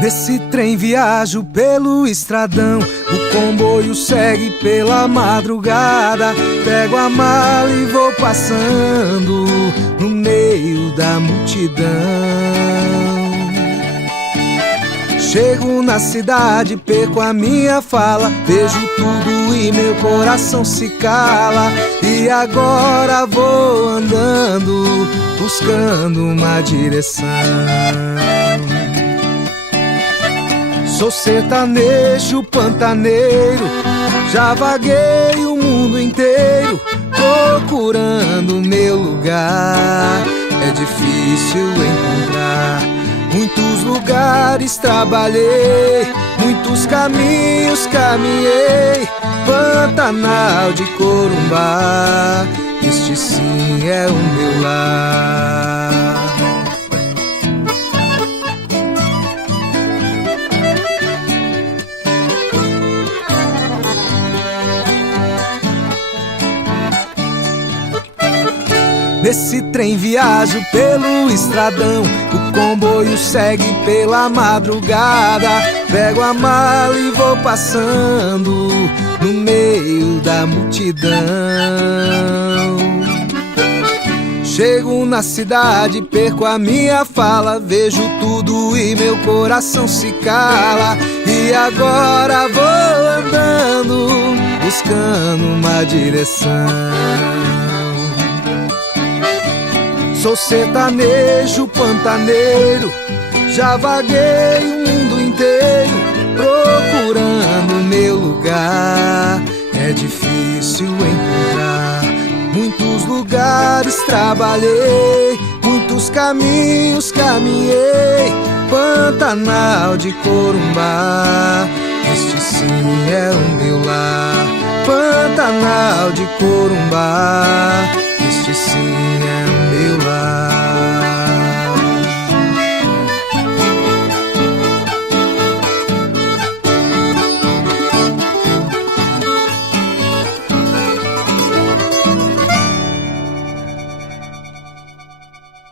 Nesse trem viajo pelo estradão, o comboio segue pela madrugada. Pego a mala e vou passando no meio da multidão. Chego na cidade, perco a minha fala, vejo tudo e meu coração se cala. E agora vou andando, buscando uma direção. Sou sertanejo pantaneiro, já vaguei o mundo inteiro, procurando meu lugar. É difícil encontrar, muitos lugares trabalhei, muitos caminhos caminhei. Pantanal de Corumbá, este sim é o meu lar. Nesse trem viajo pelo estradão, o comboio segue pela madrugada. Pego a mala e vou passando no meio da multidão. Chego na cidade, perco a minha fala, vejo tudo e meu coração se cala. E agora vou andando, buscando uma direção. Sou sertanejo pantaneiro, já vaguei o mundo inteiro, procurando meu lugar. É difícil encontrar, muitos lugares trabalhei, muitos caminhos caminhei. Pantanal de Corumbá, este sim é o meu lar. Pantanal de Corumbá, este sim é o meu lar.